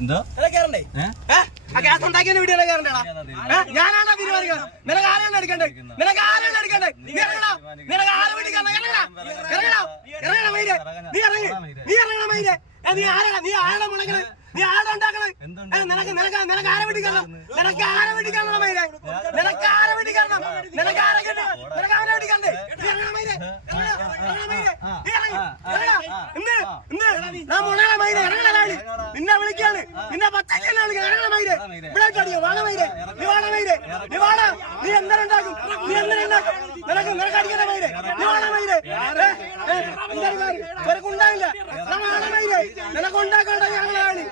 എന്തോ ഞാനാണ് തീരുമാനിക്കുന്നത്. നിനക്ക് ആരാണ് എടുക്കണ്ടേ? നിനക്ക് ആരാണ് എടുക്കണ്ടേ? നീ ഇറങ്ങണം. നിനക്ക് ആരെ പിടിക്കണം? ഇറങ്ങണം. മൈരെ നീ ഇറങ്ങി. നീ ഇറങ്ങണം മൈരെ. നീ ആരാണ്? നീ ആരാണ് മുളകണത്? നീ ആരാ ഉണ്ടാക്കണത്? നിനക്ക് ആരെ പിടിക്കണം? നിനക്ക് ആരെ പിടിക്കണം മൈരെ? നിനക്ക് ആരെ പിടിക്കണം? നിനക്ക് ആരെ കിട്ടണം? നിനക്ക് ആരെ പിടിക്കണ്ടേ? നീ ഇറങ്ങണം മൈരെ. നിന്നെ വിളിക്കാണ്. നിന്നെ പച്ചക്കല്ല ഇറങ്ങണ മൈരെ. ഇവിടെ അടിയോ വാണ മൈരെ. നീ വാണ മൈരെ. നീ വാണ. നീ എന്തുണ്ടാക്കും? നീ എന്തുണ്ടാക്കും? നിനക്ക് അടിക്കണ മൈരെ. നീ വാണ മൈരെ. നിനക്കുണ്ടാവില്ല. നിനക്ക് ഉണ്ടാക്കേണ്ട ഞങ്ങളാണ്.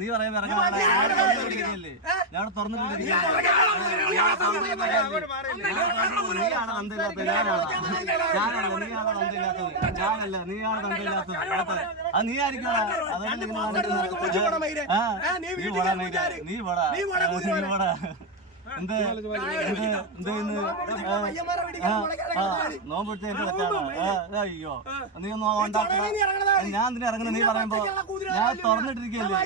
നീ പറയുമ്പോ ഞാൻ തുറന്നു ഞാനല്ല നീയാണ് തണ്ടില്ലാത്തത്. അത് നീ ആയിരിക്കും. നീ വട എന്ത് നോമ്പെടുത്ത് എന്റെ തെറ്റാണ്. അയ്യോ നീ ഒന്നും ഉണ്ടാക്കണ. ഞാൻ എന്തിനാ ഇറങ്ങുന്നത്? നീ പറയുമ്പോ ഞാൻ തുറന്നിട്ടിരിക്കല്ലേ.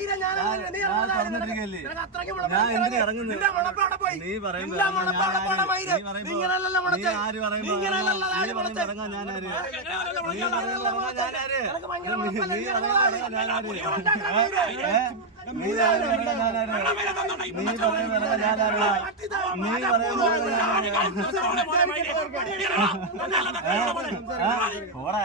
ഞാൻ എന്തിനാ ഇറങ്ങുന്നത്? നീ പറയുമ്പോ നീ ആര് പറയുമ്പോ ഇറങ്ങാൻ ഞാൻ ആര്? നീ പറയുമ്പോ ഞാനാര്? നീ പറയുമ്പോ പോടാ.